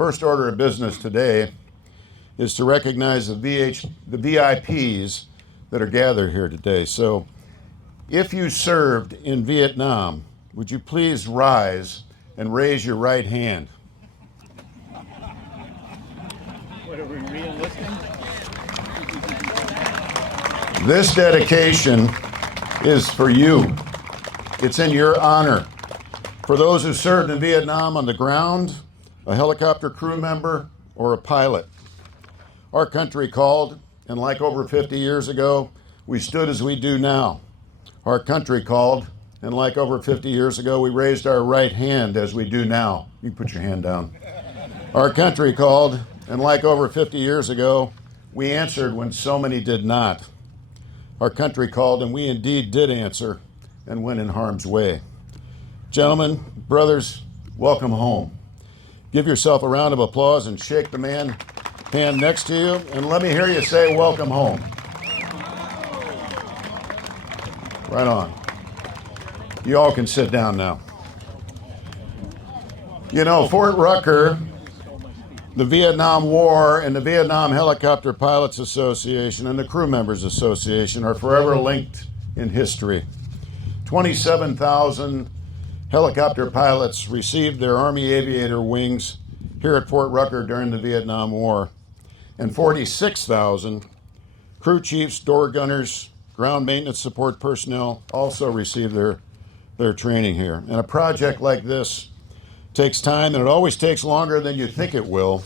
first order of business today is to recognize the VIPs that are gathered here today. So if you served in Vietnam, would you please rise and raise your right hand? What are we re-enlisting? This dedication is for you. It's in your honor. For those who served in Vietnam on the ground, a helicopter crew member, or a pilot. Our country called, and like over 50 years ago, we stood as we do now. Our country called, and like over 50 years ago, we raised our right hand as we do now. You can put your hand down. Our country called, and like over 50 years ago, we answered when so many did not. Our country called, and we indeed did answer and went in harm's way. Gentlemen, brothers, welcome home. Give yourself a round of applause and shake the man hand next to you, and let me hear you say, welcome home. Right on. You all can sit down now. You know, Fort Rucker, the Vietnam War, and the Vietnam Helicopter Pilots Association and the Crew Members Association are forever linked in history. 27,000 helicopter pilots received their Army Aviator wings here at Fort Rucker during the Vietnam War, and 46,000 crew chiefs, door gunners, ground maintenance support personnel also received their training here. And a project like this takes time, and it always takes longer than you think it will,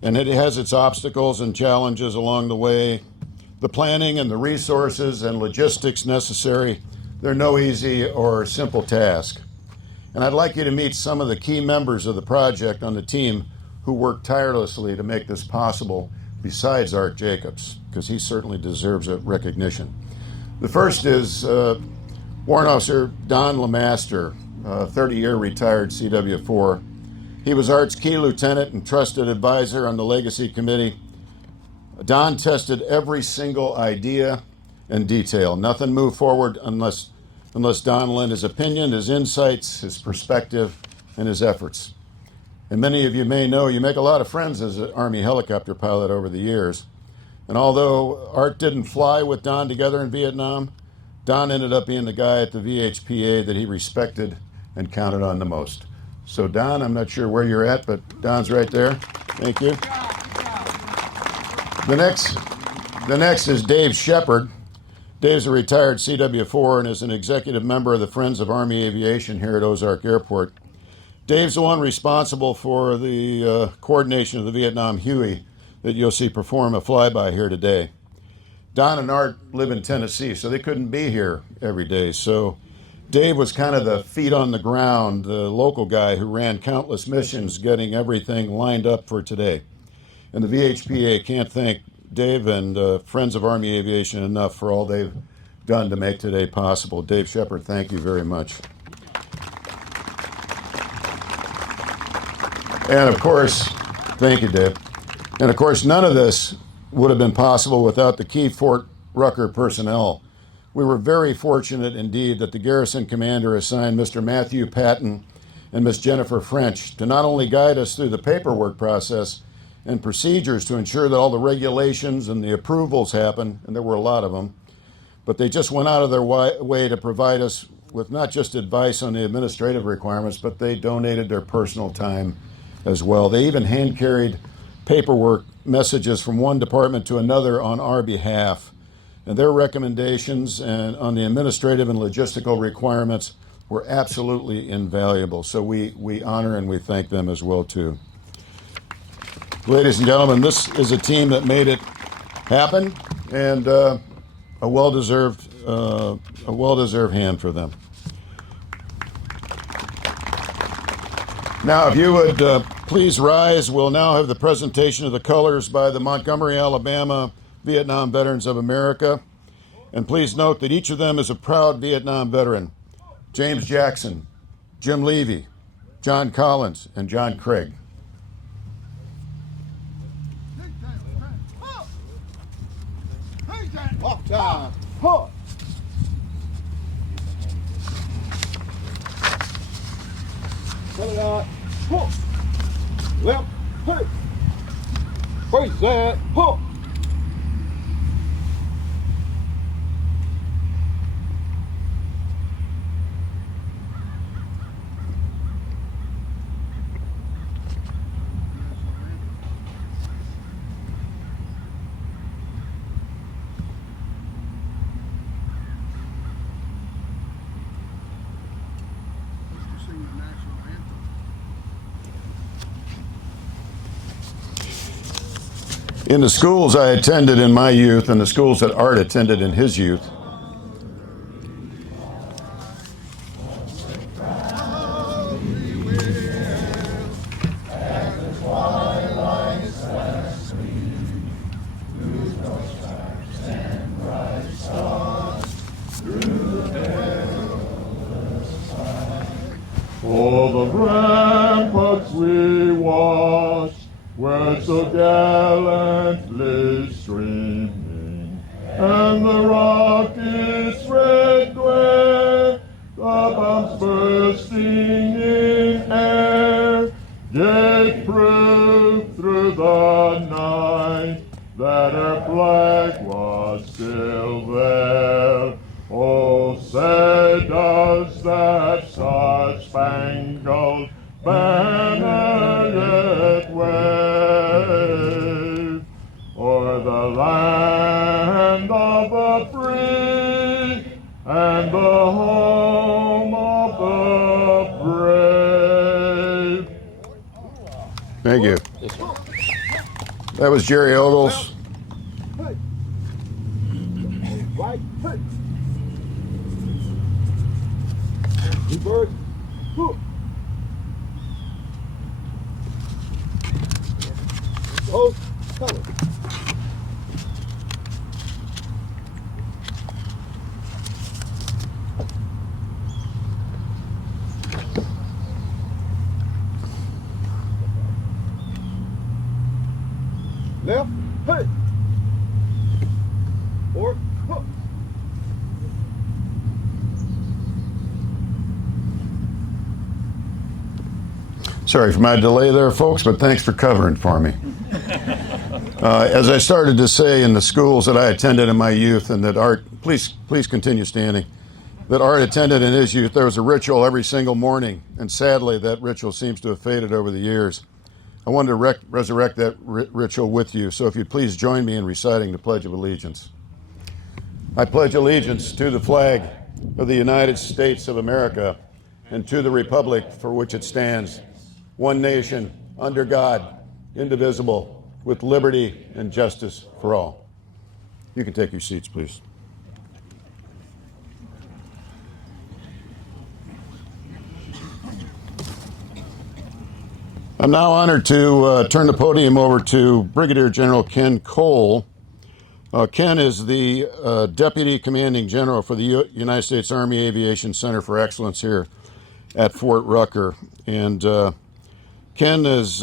and it has its obstacles and challenges along the way. The planning and the resources and logistics necessary, they're no easy or simple task. And I'd like you to meet some of the key members of the project on the team who worked tirelessly to make this possible, besides Art Jacobs, because he certainly deserves a recognition. The first is Warrant Officer Don Lemaster, 30-year retired CW4. He was Art's key lieutenant and trusted advisor on the Legacy Committee. Don tested every single idea and detail. Nothing moved forward unless Don lent his opinion, his insights, his perspective, and his efforts. And many of you may know you make a lot of friends as an Army helicopter pilot over the years. And although Art didn't fly with Don together in Vietnam, Don ended up being the guy at the VHPA that he respected and counted on the most. So Don, I'm not sure where you're at, but Don's right there. Thank you. The next is Dave Shepard. Dave's a retired CW4 and is an executive member of the Friends of Army Aviation here at Ozark Airport. Dave's the one responsible for the coordination of the Vietnam Huey that you'll see perform a flyby here today. Don and Art live in Tennessee, so they couldn't be here every day. So Dave was kind of the feet on the ground, the local guy who ran countless missions getting everything lined up for today. And the VHPA can't thank Dave and Friends of Army Aviation enough for all they've done to make today possible. Dave Shepard, thank you very much. And of course, thank you, Dave. And of course, none of this would have been possible without the key Fort Rucker personnel. We were very fortunate indeed that the garrison commander assigned Mr. Matthew Patton and Miss Jennifer French to not only guide us through the paperwork process and procedures to ensure that all the regulations and the approvals happen, and there were a lot of them, but they just went out of their way to provide us with not just advice on the administrative requirements, but they donated their personal time as well. They even hand-carried paperwork messages from one department to another on our behalf. And their recommendations and on the administrative and logistical requirements were absolutely invaluable. So we honor and we thank them as well too. Ladies and gentlemen, this is a team that made it happen, and a well-deserved hand for them. Now, if you would please rise, we'll now have the presentation of the colors by the Montgomery, Alabama Vietnam Veterans of America. And please note that each of them is a proud Vietnam veteran. James Jackson, Jim Levy, John Collins, and John Craig. Off time. Halt. Pull it out. Pull. Left. Hey. Face that. Huh. In the schools I attended in my youth and the schools that Art attended in his youth, all the ramparts we watched were so gallantly streaming, and the rocket's red glare, the bombs bursting in air, gave proof through the night that our flag was still there. Oh, say does that star-spangled banner yet wave o'er the land of the free and the home of the brave? thank you. That was Jerry Ogles. Hey. Right. Hey. Reverse. Huh. Hold. Color. Left. Hey. Forward. Huh. Sorry for my delay there, folks, but thanks for covering for me. As I started to say, in the schools that I attended in my youth and that Art, please continue standing, that Art attended in his youth, there was a ritual every single morning, and sadly that ritual seems to have faded over the years. I wanted to resurrect that ritual with you, so if you'd please join me in reciting the Pledge of Allegiance. I pledge allegiance to the flag of the United States of America and to the republic for which it stands, one nation, under God, indivisible, with liberty and justice for all. You can take your seats, please. I'm now honored to turn the podium over to Brigadier General Ken Cole. Ken is the Deputy Commanding General for the United States Army Aviation Center for Excellence here at Fort Rucker. And Ken is,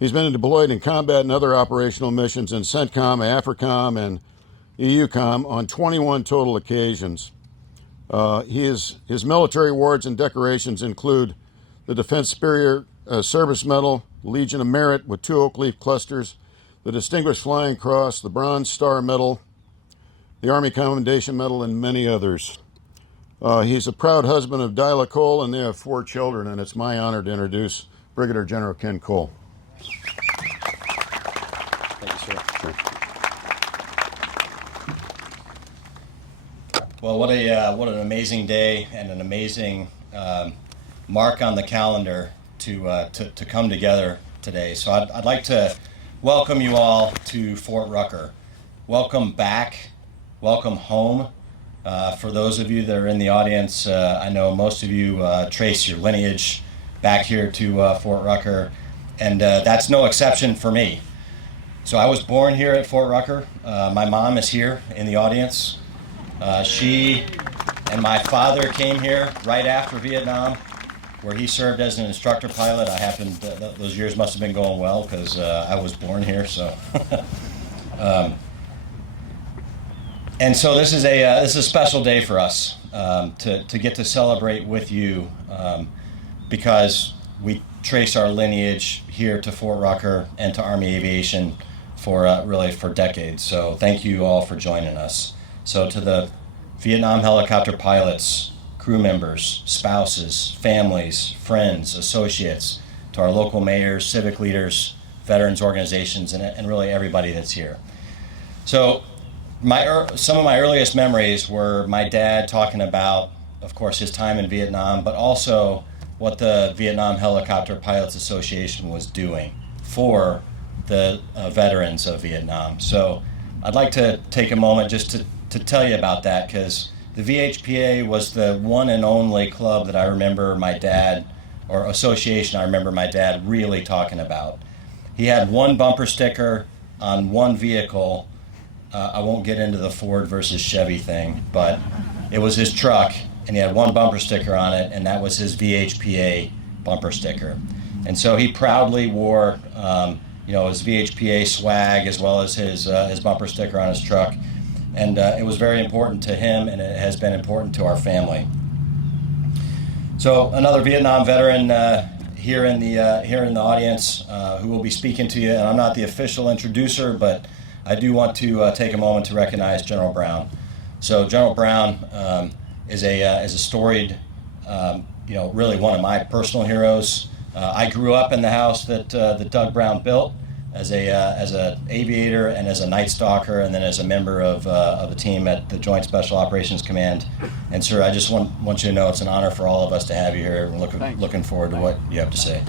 he's been deployed in combat and other operational missions in CENTCOM, AFRICOM, and EUCOM on 21 total occasions. His military awards and decorations include the Defense Superior Service Medal, Legion of Merit with 2 oak leaf clusters, the Distinguished Flying Cross, the Bronze Star Medal, the Army Commendation Medal, and many others. He's a proud husband of Dyla Cole, and they have 4 children, and it's my honor to introduce Brigadier General Ken Cole. Thank you, sir. Sure. Well, what an amazing day and an amazing mark on the calendar to come together today. So I'd like to welcome you all to Fort Rucker. Welcome back. Welcome home. For those of you that are in the audience, I know most of you trace your lineage back here to Fort Rucker, and that's no exception for me. So I was born here at Fort Rucker. My mom is here in the audience. She and my father came here right after Vietnam, where he served as an instructor pilot. I happened, those years must have been going well because I was born here. So, and so this is a special day for us to get to celebrate with you because we trace our lineage here to Fort Rucker and to Army Aviation for really for decades. So thank you all for joining us. So to the Vietnam helicopter pilots, crew members, spouses, families, friends, associates, to our local mayors, civic leaders, veterans organizations, and really everybody that's here. So some of my earliest memories were my dad talking about, of course, his time in Vietnam, but also what the Vietnam Helicopter Pilots Association was doing for the veterans of Vietnam. So I'd like to take a moment just to tell you about that, because the VHPA was the one and only club that I remember my dad, or association I remember my dad really talking about. He had one bumper sticker on one vehicle. I won't get into the Ford versus Chevy thing, but it was his truck, and he had one bumper sticker on it, and that was his VHPA bumper sticker. And so he proudly wore his VHPA swag as well as his bumper sticker on his truck. And it was very important to him, and it has been important to our family. So another Vietnam veteran here in the audience who will be speaking to you, and I'm not the official introducer, but I do want to take a moment to recognize General Brown. So General Brown is a storied, really one of my personal heroes. I grew up in the house that Doug Brown built as an aviator and as a night stalker, and then as a member of the team at the Joint Special Operations Command. And sir, I just want you to know it's an honor for all of us to have you here. We're looking forward to what you have to say.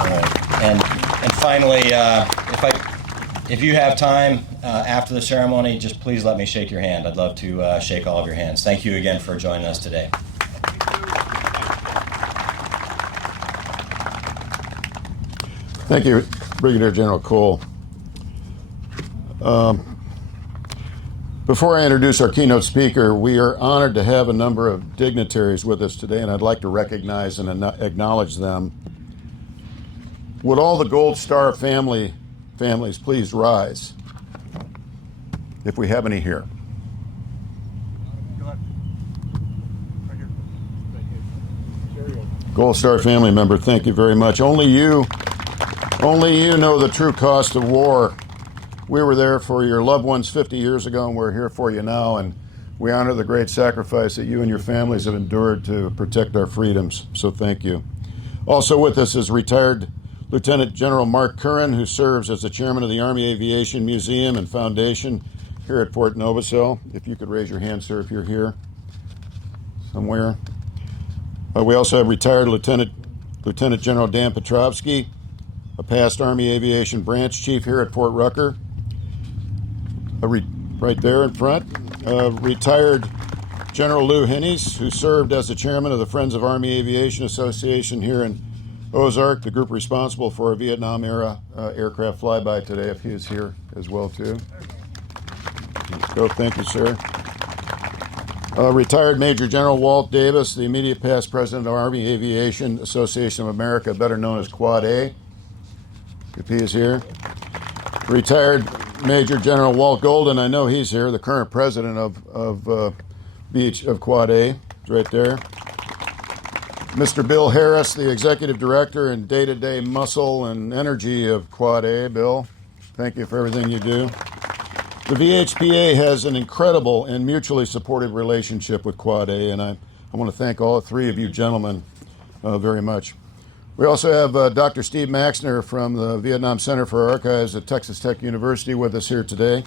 All right. And finally, if you have time after the ceremony, just please let me shake your hand. I'd love to shake all of your hands. Thank you again for joining us today. Thank you, Brigadier General Cole. Before I introduce our keynote speaker, we are honored to have a number of dignitaries with us today, and I'd like to recognize and acknowledge them. Would all the Gold Star families please rise, if we have any here? Gold Star family member, thank you very much. Only you know the true cost of war. We were there for your loved ones 50 years ago, and we're here for you now, and we honor the great sacrifice that you and your families have endured to protect our freedoms, so thank you. Also with us is retired Lieutenant General Mark Curran, who serves as the chairman of the Army Aviation Museum and Foundation here at Fort Novosel. If you could raise your hand, sir, if you're here somewhere. We also have retired Lieutenant General Dan Petrovsky, a past Army Aviation branch chief here at Fort Rucker. Right there in front, retired General Lou Hennies, who served as the chairman of the Friends of Army Aviation Association here in Ozark, the group responsible for our Vietnam-era aircraft flyby today, if he is here as well, too. Let's go. Thank you, sir. Retired Major General Walt Davis, the immediate past president of Army Aviation Association of America, better known as Quad A, if he is here. Retired Major General Walt Golden, I know he's here, the current president of Quad A, right there. Mr. Bill Harris, the executive director and day-to-day muscle and energy of Quad A. Bill, thank you for everything you do. The VHPA has an incredible and mutually supportive relationship with Quad A, and I want to thank all three of you gentlemen very much. We also have Dr. Steve Maxner from the Vietnam Center for Archives at Texas Tech University with us here today,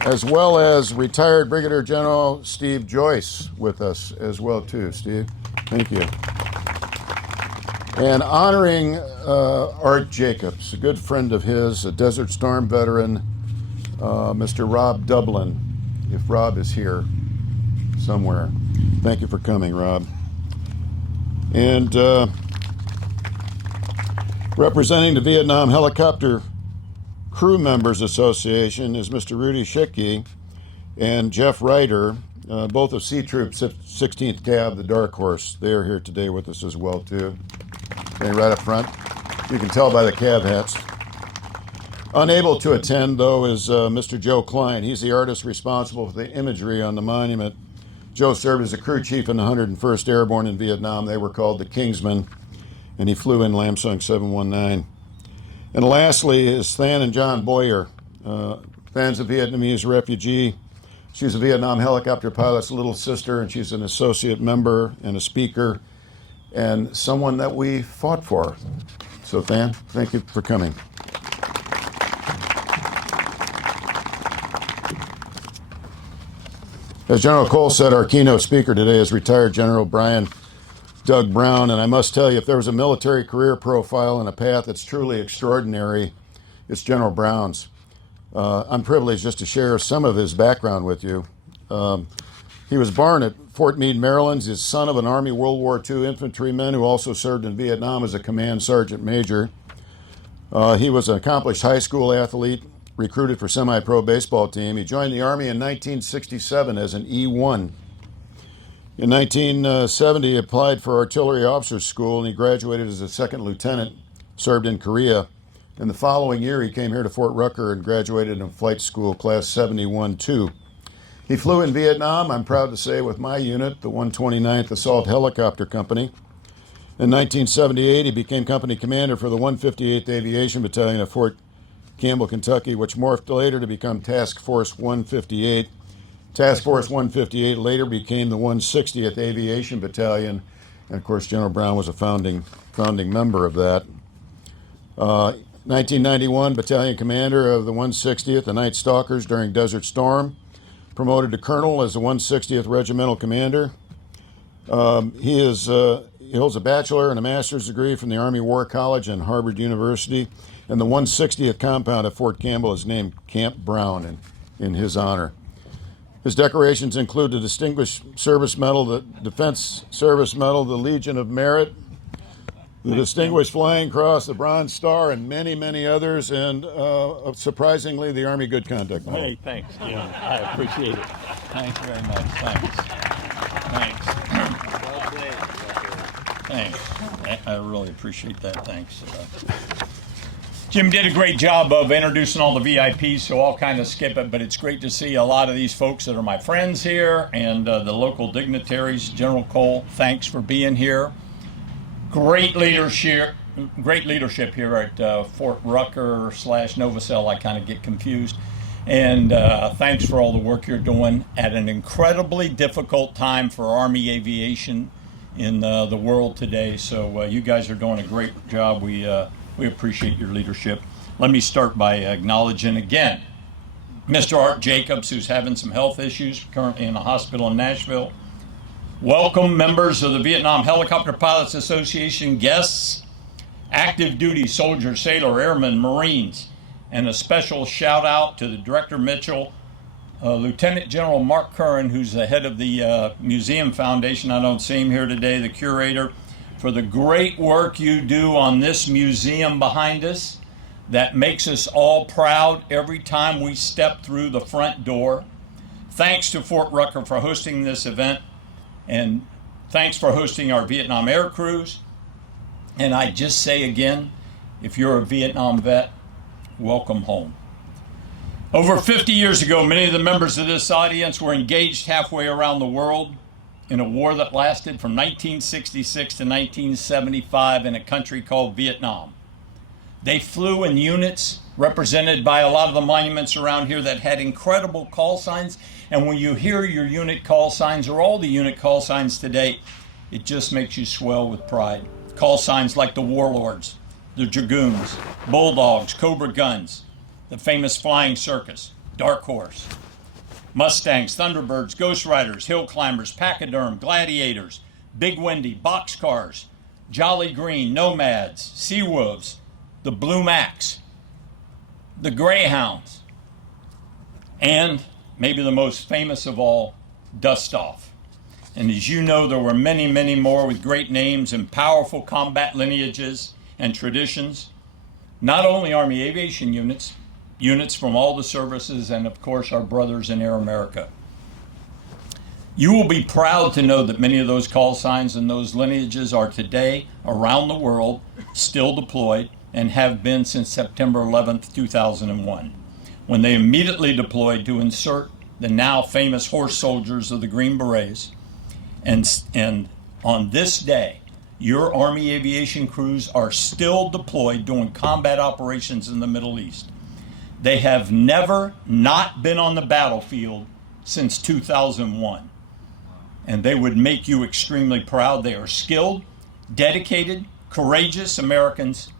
as well as retired Brigadier General Steve Joyce with us as well, too. Steve, thank you. And honoring Art Jacobs, a good friend of his, a Desert Storm veteran, Mr. Rob Dublin, if Rob is here somewhere. Thank you for coming, Rob. And representing the Vietnam Helicopter Crew Members Association is Mr. Rudy Schicke and Jeff Ryder, both of Sea Troop 16th Cav, the Dark Horse. They are here today with us as well, too. Okay, right up front. You can tell by the Cav hats. Unable to attend, though, is Mr. Joe Klein. He's the artist responsible for the imagery on the monument Joe served as a crew chief in the 101st Airborne in Vietnam. They were called the Kingsmen, and he flew in Lam Sung 719. And lastly is Than and John Boyer. Than's a Vietnamese refugee. She's a Vietnam helicopter pilot's little sister, and she's an associate member and a speaker, and someone that we fought for. So Than, thank you for coming. As General Cole said, our keynote speaker today is retired General Doug Brown, and I must tell you, if there was a military career profile and a path that's truly extraordinary, it's General Brown's. I'm privileged just to share some of his background with you. He was born at Fort Meade, Maryland. He's son of an Army World War II infantryman who also served in Vietnam as a command sergeant major. He was an accomplished high school athlete, recruited for semi-pro baseball team. He joined the Army in 1967 as an E1. In 1970, he applied for artillery officers school, and he graduated as a second lieutenant, served in Korea. In the following year, he came here to Fort Rucker and graduated in flight school, class 71-2. He flew in Vietnam, I'm proud to say, with my unit, the 129th Assault Helicopter Company. In 1978, he became company commander for the 158th Aviation Battalion at Fort Campbell, Kentucky, which morphed later to become Task Force 158. Task Force 158 later became the 160th Aviation Battalion, and of course General Brown was a founding member of that. 1991, Battalion Commander of the 160th, the Night Stalkers during Desert Storm, promoted to Colonel as the 160th Regimental Commander. He holds a bachelor and a master's degree from the Army War College and Harvard University, and the 160th compound at Fort Campbell is named Camp Brown in his honor. His decorations include the Distinguished Service Medal, the Defense Service Medal, the Legion of Merit, the Distinguished Flying Cross, the Bronze Star, and many, many others, and surprisingly, the Army Good Conduct Medal. Hey, thanks, Jim. I appreciate it. Thanks very much. Thanks. I really appreciate that. Thanks. Jim did a great job of introducing all the VIPs, so I'll kind of skip it, but it's great to see a lot of these folks that are my friends here and the local dignitaries. General Cole, thanks for being here. Great leadership here at Fort Rucker / Novacell. I kind of get confused. And thanks for all the work you're doing at an incredibly difficult time for Army aviation in the world today. So you guys are doing a great job. We appreciate your leadership. Let me start by acknowledging again Mr. Art Jacobs, who's having some health issues, currently in a hospital in Nashville. Welcome members of the Vietnam Helicopter Pilots Association, guests, active duty soldiers, sailor, airmen, Marines, and a special shout out to the Director Mitchell, Lieutenant General Mark Curran, who's the head of the Museum Foundation. I don't see him here today, the curator, for the great work you do on this museum behind us that makes us all proud every time we step through the front door. Thanks to Fort Rucker for hosting this event, and thanks for hosting our Vietnam Air Cruise. And I just say again, if you're a Vietnam vet, welcome home. Over 50 years ago, many of the members of this audience were engaged halfway around the world in a war that lasted from 1966 to 1975 in a country called Vietnam. They flew in units represented by a lot of the monuments around here that had incredible call signs. And when you hear your unit call signs, or all the unit call signs today, it just makes you swell with pride. Call signs like the Warlords, the Dragoons, Bulldogs, Cobra Guns, the famous Flying Circus, Dark Horse, Mustangs, Thunderbirds, Ghost Riders, Hill Climbers, Pachyderm, Gladiators, Big Windy, Boxcars, Jolly Green, Nomads, Sea Wolves, the Blue Max, the Greyhounds, and maybe the most famous of all, Dust Off. And as you know, there were many, many more with great names and powerful combat lineages and traditions. Not only Army aviation units from all the services, and of course our brothers in Air America. You will be proud to know that many of those call signs and those lineages are today around the world still deployed and have been since September 11th, 2001, when they immediately deployed to insert the now famous horse soldiers of the Green Berets. And on this day, your Army aviation crews are still deployed doing combat operations in the Middle East. They have never not been on the battlefield since 2001. And they would make you extremely proud. They are skilled, dedicated, courageous Americans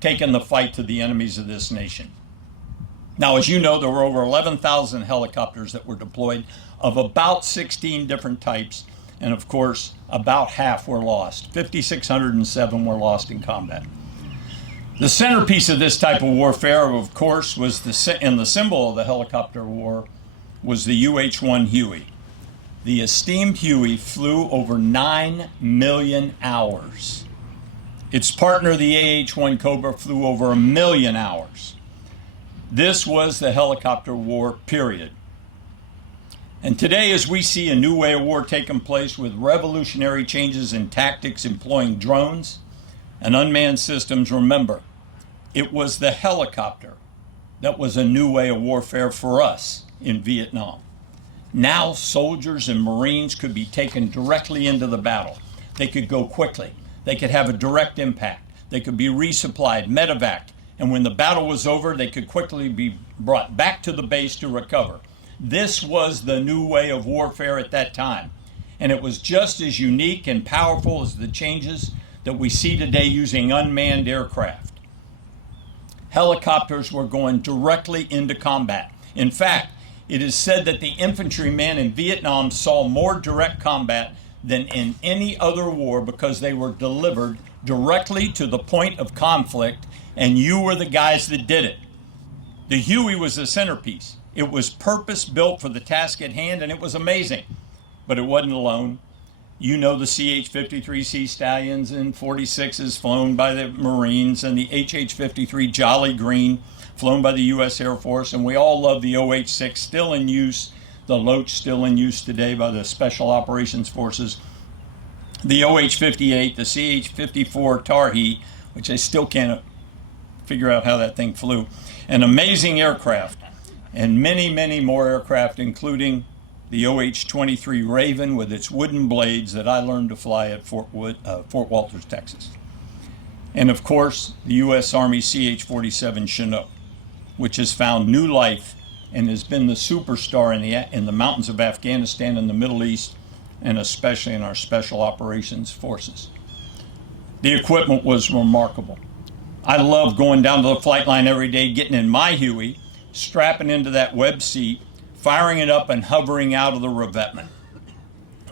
taking the fight to the enemies of this nation. Now, as you know, there were over 11,000 helicopters that were deployed of about 16 different types. And of course, about half were lost. 5,607 were lost in combat. The centerpiece of this type of warfare, of course, was the symbol of the helicopter war was the UH-1 Huey. The esteemed Huey flew over 9 million hours. Its partner, the AH-1 Cobra, flew over 1 million hours. This was the helicopter war, period. And today, as we see a new way of war taking place with revolutionary changes in tactics employing drones and unmanned systems, remember, it was the helicopter that was a new way of warfare for us in Vietnam. Now soldiers and Marines could be taken directly into the battle. They could go quickly. They could have a direct impact. They could be resupplied, medevac, and when the battle was over, they could quickly be brought back to the base to recover. This was the new way of warfare at that time. And it was just as unique and powerful as the changes that we see today using unmanned aircraft. Helicopters were going directly into combat. In fact, it is said that the infantrymen in Vietnam saw more direct combat than in any other war because they were delivered directly to the point of conflict, and you were the guys that did it. The Huey was the centerpiece. It was purpose-built for the task at hand, and it was amazing. But it wasn't alone. You know the CH-53 Sea Stallions and 46s flown by the Marines, and the HH-53 Jolly Green flown by the U.S. Air Force, and we all love the OH-6 still in use, the Loach still in use today by the Special Operations Forces, the OH-58, the CH-54 Tarhe, which I still can't figure out how that thing flew, an amazing aircraft, and many, many more aircraft, including the OH-23 Raven with its wooden blades that I learned to fly at Fort Walters, Texas. And of course, the U.S. Army CH-47 Chinook, which has found new life and has been the superstar in the mountains of Afghanistan and the Middle East, and especially in our Special Operations Forces. The equipment was remarkable. I love going down to the flight line every day, getting in my Huey, strapping into that web seat, firing it up and hovering out of the revetment,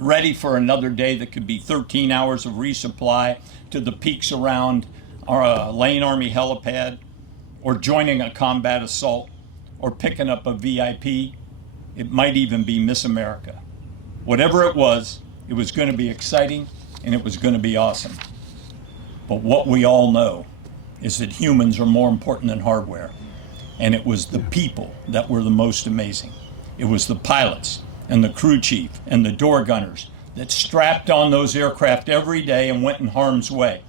ready for another day that could be 13 hours of resupply to the peaks around our Lane Army helipad, or joining a combat assault, or picking up a VIP. It might even be Miss America. Whatever it was going to be exciting, and it was going to be awesome. But what we all know is that humans are more important than hardware. And it was the people that were the most amazing. It was the pilots and the crew chief and the door gunners that strapped on those aircraft every day and went in harm's way.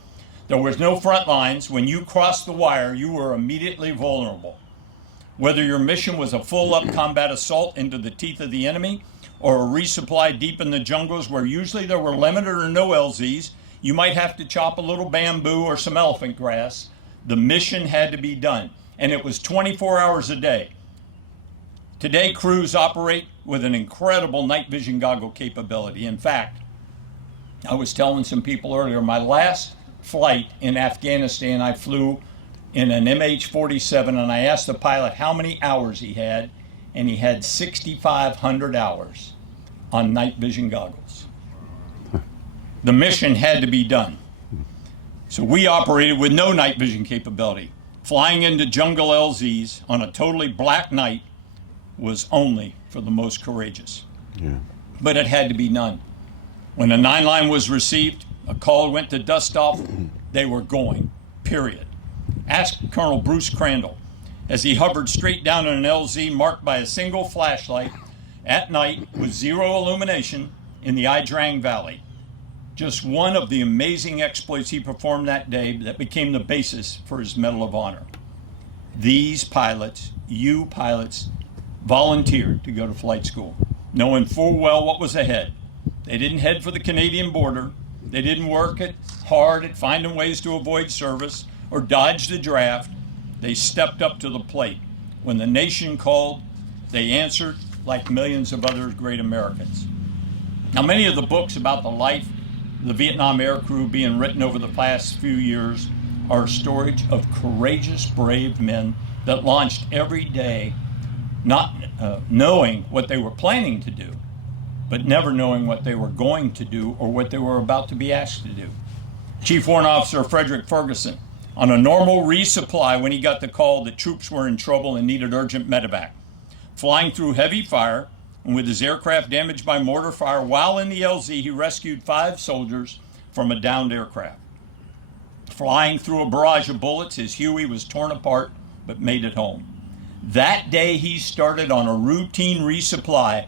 There was no front lines. When you crossed the wire, you were immediately vulnerable. Whether your mission was a full-up combat assault into the teeth of the enemy or a resupply deep in the jungles where usually there were limited or no LZs, you might have to chop a little bamboo or some elephant grass. The mission had to be done. And it was 24 hours a day. Today, crews operate with an incredible night vision goggle capability. In fact, I was telling some people earlier, my last flight in Afghanistan, I flew in an MH-47, and I asked the pilot how many hours he had, and he had 6,500 hours on night vision goggles. The mission had to be done. So we operated with no night vision capability. Flying into jungle LZs on a totally black night was only for the most courageous. Yeah. But it had to be done. When a 9-line was received, a call went to dust off, they were going, period. Ask Colonel Bruce Crandall as he hovered straight down in an LZ marked by a single flashlight at night with zero illumination in the Ia Drang Valley. Just one of the amazing exploits he performed that day that became the basis for his Medal of Honor. These pilots, you pilots, volunteered to go to flight school, knowing full well what was ahead. They didn't head for the Canadian border. They didn't work hard at finding ways to avoid service or dodge the draft. They stepped up to the plate. When the nation called, they answered like millions of other great Americans. Now, many of the books about the life of the Vietnam air crew being written over the past few years are a story of courageous, brave men that launched every day, not knowing what they were planning to do, but never knowing what they were going to do or what they were about to be asked to do. Chief Warrant Officer Frederick Ferguson, on a normal resupply when he got the call that troops were in trouble and needed urgent medevac, flying through heavy fire and with his aircraft damaged by mortar fire while in the LZ, he rescued 5 soldiers from a downed aircraft. Flying through a barrage of bullets, his Huey was torn apart but made it home. That day he started on a routine resupply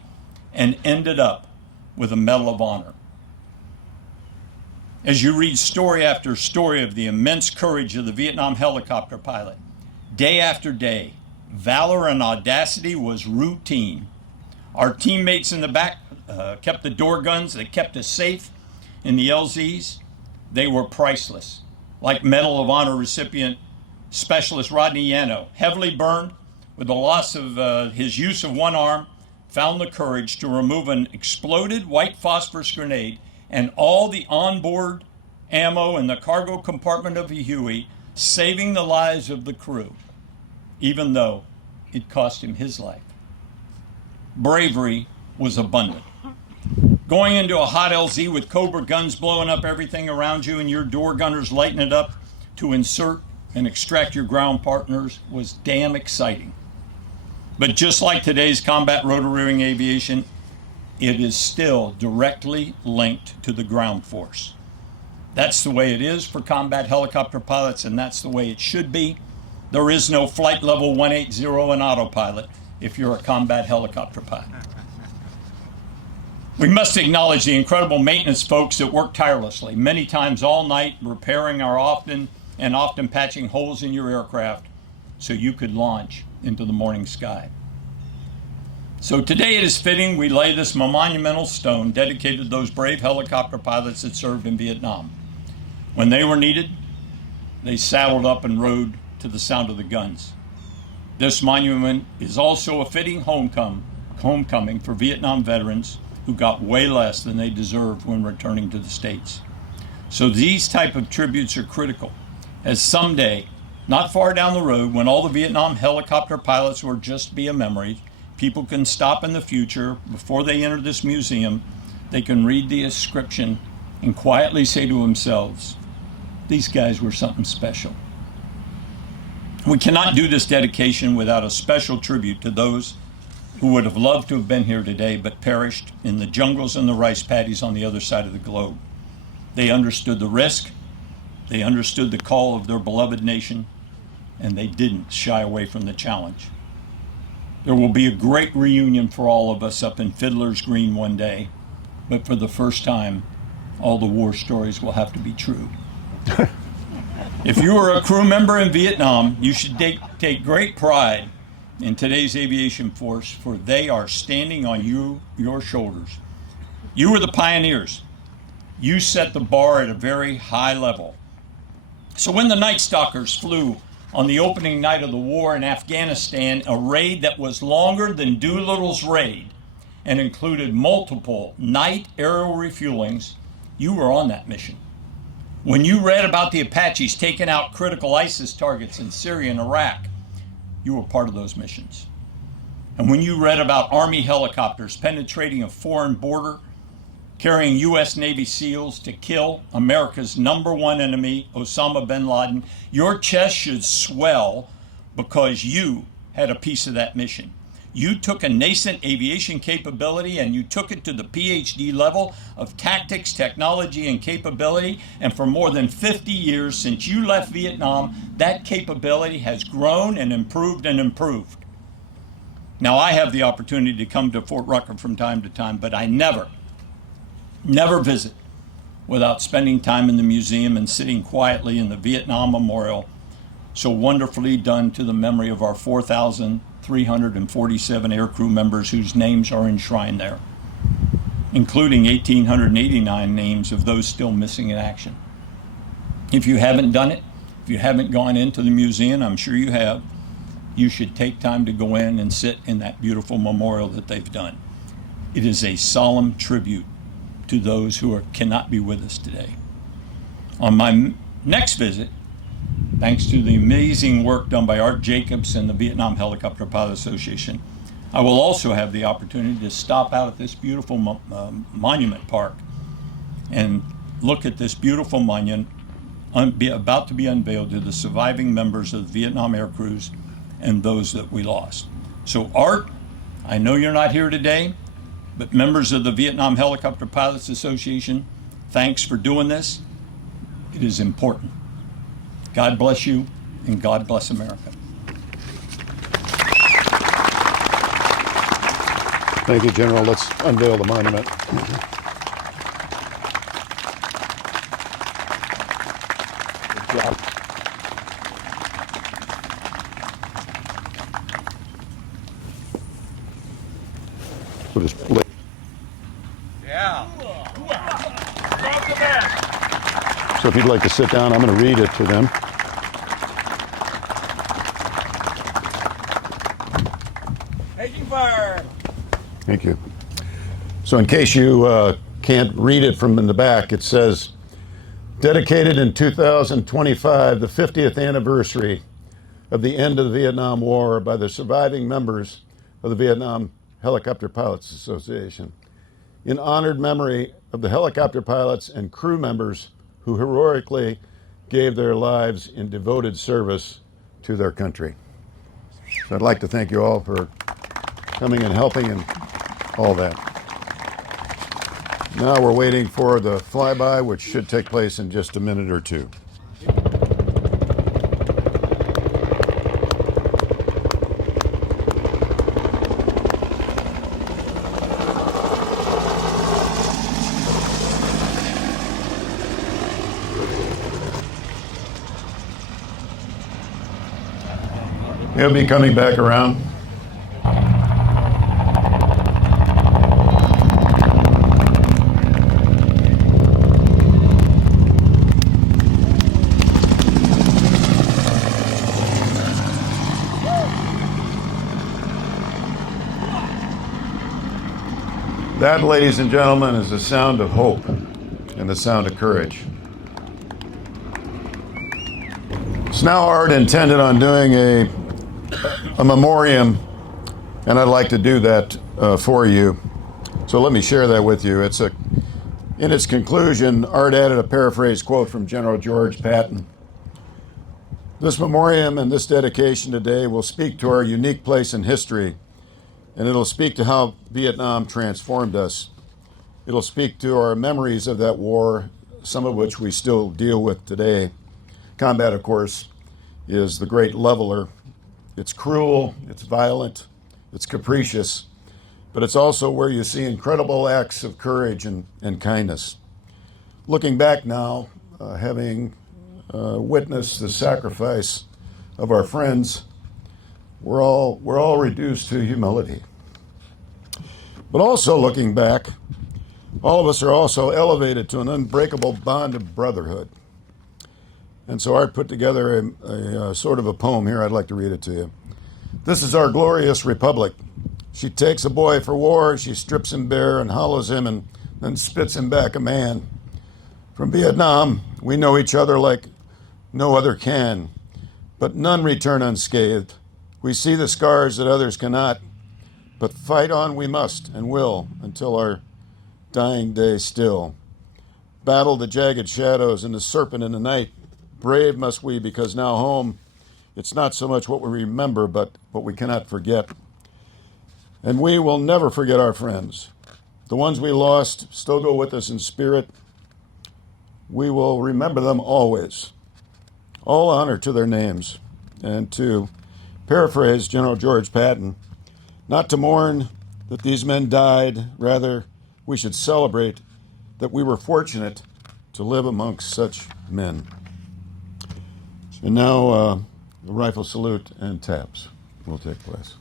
and ended up with a Medal of Honor. As you read story after story of the immense courage of the Vietnam helicopter pilot, day after day, valor and audacity was routine. Our teammates in the back kept the door guns. They kept us safe in the LZs. They were priceless. Like Medal of Honor recipient Specialist Rodney Yano, heavily burned with the loss of his use of one arm, found the courage to remove an exploded white phosphorus grenade and all the onboard ammo in the cargo compartment of a Huey, saving the lives of the crew, even though it cost him his life. Bravery was abundant. Going into a hot LZ with Cobra guns blowing up everything around you and your door gunners lighting it up to insert and extract your ground partners was damn exciting. But just like today's combat rotary-wing aviation, it is still directly linked to the ground force. That's the way it is for combat helicopter pilots, and that's the way it should be. There is no flight level 180 in autopilot if you're a combat helicopter pilot. We must acknowledge the incredible maintenance folks that work tirelessly, many times all night, repairing our often patching holes in your aircraft so you could launch into the morning sky. So today it is fitting we lay this monumental stone dedicated to those brave helicopter pilots that served in Vietnam. When they were needed, they saddled up and rode to the sound of the guns. This monument is also a fitting homecoming for Vietnam veterans who got way less than they deserved when returning to the States. So these type of tributes are critical, as someday, not far down the road, when all the Vietnam helicopter pilots will just be a memory, people can stop in the future, before they enter this museum, they can read the inscription and quietly say to themselves, these guys were something special. We cannot do this dedication without a special tribute to those who would have loved to have been here today but perished in the jungles and the rice paddies on the other side of the globe. They understood the risk, they understood the call of their beloved nation, and they didn't shy away from the challenge. There will be a great reunion for all of us up in Fiddler's Green one day, but for the first time, all the war stories will have to be true. If you are a crew member in Vietnam, you should take great pride in today's aviation force, for they are standing on your shoulders. You were the pioneers. You set the bar at a very high level. So when the Night Stalkers flew on the opening night of the war in Afghanistan, a raid that was longer than Doolittle's raid and included multiple night aerial refuelings, you were on that mission. When you read about the Apaches taking out critical ISIS targets in Syria and Iraq, you were part of those missions. And when you read about Army helicopters penetrating a foreign border, carrying U.S. Navy SEALs to kill America's #1 enemy, Osama bin Laden, your chest should swell because you had a piece of that mission. You took a nascent aviation capability and you took it to the PhD level of tactics, technology, and capability. And for more than 50 years since you left Vietnam, that capability has grown and improved and improved. Now, I have the opportunity to come to Fort Rucker from time to time, but I never visit without spending time in the museum and sitting quietly in the Vietnam Memorial, so wonderfully done to the memory of our 4,000 347 aircrew members whose names are enshrined there, including 1,889 names of those still missing in action. If you haven't done it, if you haven't gone into the museum, I'm sure you have, you should take time to go in and sit in that beautiful memorial that they've done. It is a solemn tribute to those who cannot be with us today. On my next visit, thanks to the amazing work done by Art Jacobs and the Vietnam Helicopter Pilot Association, I will also have the opportunity to stop out at this beautiful monument park and look at this beautiful monument about to be unveiled to the surviving members of the Vietnam air crews and those that we lost. So Art, I know you're not here today, but members of the Vietnam Helicopter Pilots Association, thanks for doing this. It is important. God bless you, and God bless America. Thank you, General. Let's unveil the monument. Good job. We'll just play. So if you'd like to sit down, I'm going to read it to them. Taking fire. Thank you. So in case you can't read it from in the back, it says, dedicated in 2025, the 50th anniversary of the end of the Vietnam War by the surviving members of the Vietnam Helicopter Pilots Association, in honored memory of the helicopter pilots and crew members who heroically gave their lives in devoted service to their country. So I'd like to thank you all for coming and helping and all that. Now we're waiting for the flyby, which should take place in just a minute or two. He'll be coming back around. That, ladies and gentlemen, is the sound of hope and the sound of courage. It's now Art intended on doing a memoriam, and I'd like to do that for you. So let me share that with you. In its conclusion, Art added a paraphrase quote from General George Patton. This memoriam and this dedication today will speak to our unique place in history, and it'll speak to how Vietnam transformed us. It'll speak to our memories of that war, some of which we still deal with today. Combat, of course, is the great leveler. It's cruel, it's violent, it's capricious, but it's also where you see incredible acts of courage and kindness. Looking back now, having witnessed the sacrifice of our friends, we're all reduced to humility. But also looking back, all of us are also elevated to an unbreakable bond of brotherhood. And so Art put together a sort of a poem here. I'd like to read it to you. This is our glorious republic. She takes a boy for war, she strips him bare and hollows him and then spits him back a man. From Vietnam, we know each other like no other can, but none return unscathed. We see the scars that others cannot, but fight on we must and will until our dying day still. Battle the jagged shadows and the serpent in the night. Brave must we, because now home, it's not so much what we remember, but what we cannot forget. And we will never forget our friends. The ones we lost still go with us in spirit. We will remember them always. All honor to their names. And to paraphrase General George Patton, not to mourn that these men died, rather we should celebrate that we were fortunate to live amongst such men. And now the rifle salute and taps will take place.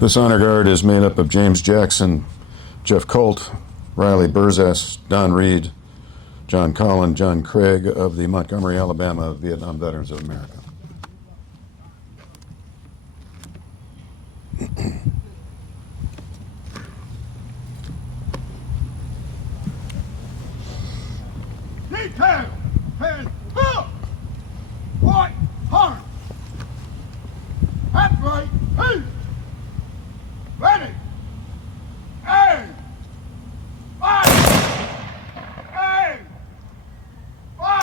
This honor guard is made up of James Jackson, Jeff Colt, Riley Burzas, Don Reed, John Collin, John Craig of the Montgomery, Alabama Vietnam Veterans of America. Detail! Hands up! Right, hard! That's right, peace! Ready! Aim! Fire! Aim! Fire!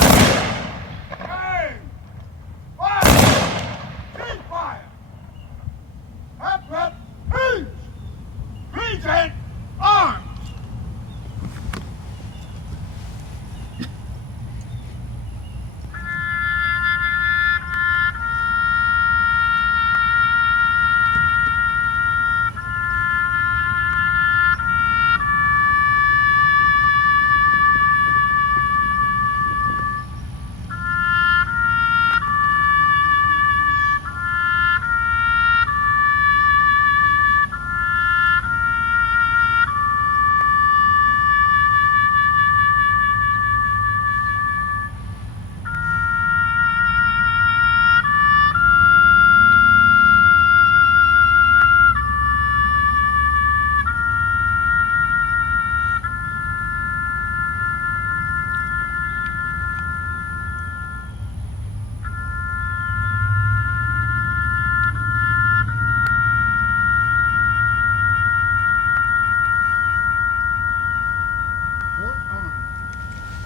Aim! Fire! Cease fire! That's right, peace! Present arms!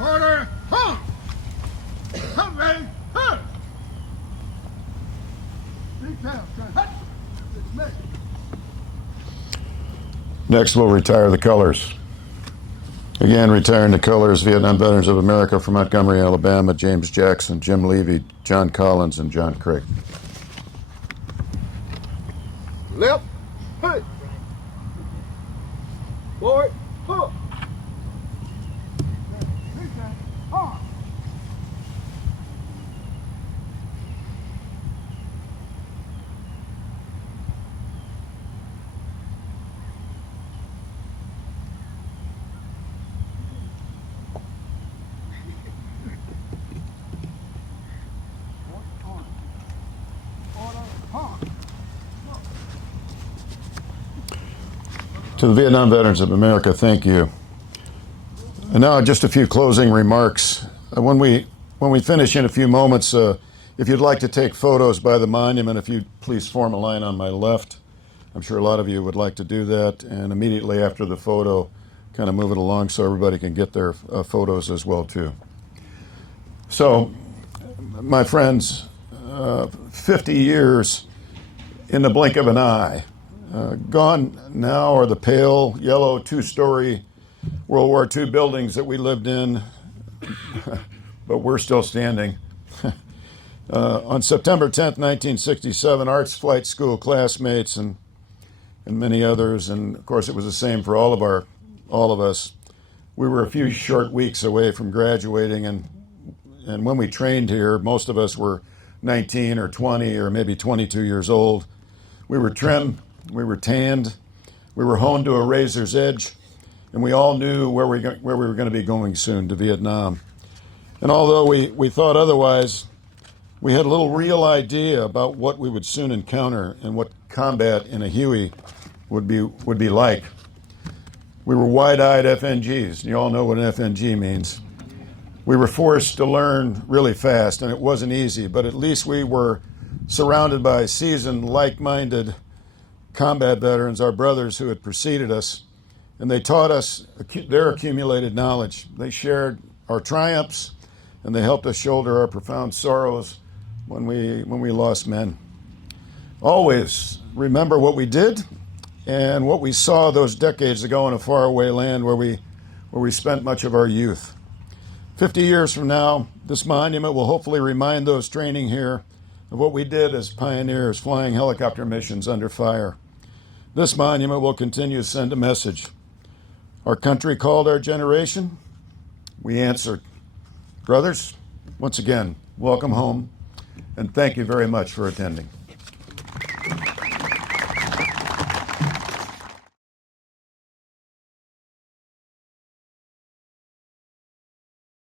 Order, huh? Come ready, huh? Detail, hut. Dismiss. Next, we'll retire the colors. Again, retiring the colors, Vietnam Veterans of America from Montgomery, Alabama, James Jackson, Jim Levy, John Collins, and John Craig. Left, hey. Forward, huh. Detail, huh. To the Vietnam Veterans of America, thank you. And now just a few closing remarks. When we finish in a few moments, if you'd like to take photos by the monument, if you'd please form a line on my left. I'm sure a lot of you would like to do that. And immediately after the photo, kind of move it along so everybody can get their photos as well too. So, my friends, 50 years in the blink of an eye. Gone now are the pale yellow two-story World War II buildings that we lived in, but we're still standing. On September 10th, 1967, Arts Flight School classmates and many others, and of course it was the same for all of us. We were a few short weeks away from graduating, and when we trained here, most of us were 19 or 20 or maybe 22 years old. We were trim. We were tanned, we were honed to a razor's edge, and we all knew where we were going to be going soon, to Vietnam. And although we thought otherwise, we had a little real idea about what we would soon encounter and what combat in a Huey would be like. We were wide-eyed FNGs, and you all know what an FNG means. We were forced to learn really fast, and it wasn't easy, but at least we were surrounded by seasoned, like-minded combat veterans, our brothers who had preceded us, and they taught us their accumulated knowledge. They shared our triumphs, and they helped us shoulder our profound sorrows when we lost men. Always remember what we did and what we saw those decades ago in a faraway land where we spent much of our youth. 50 years from now, this monument will hopefully remind those training here of what we did as pioneers flying helicopter missions under fire. This monument will continue to send a message. Our country called our generation. We answered. Brothers, Once again, welcome home, and thank you very much for attending.